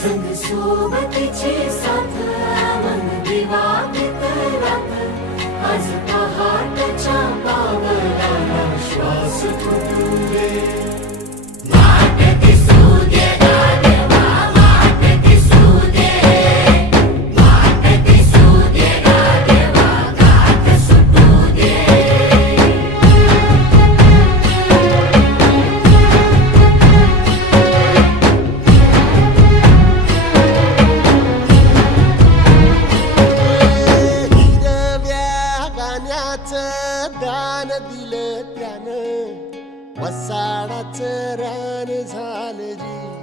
संग सोबतीची साथ मन दिवाळीत रात आज पहाटच्या पावलाला श्वास फुटू दे वाट दिसू दे गाढवा वाट दिसू दे वाट दिसू दे गाढवा गाठ सुटू दे दान दिलं त्यानं वसाडाचं रान झालं जी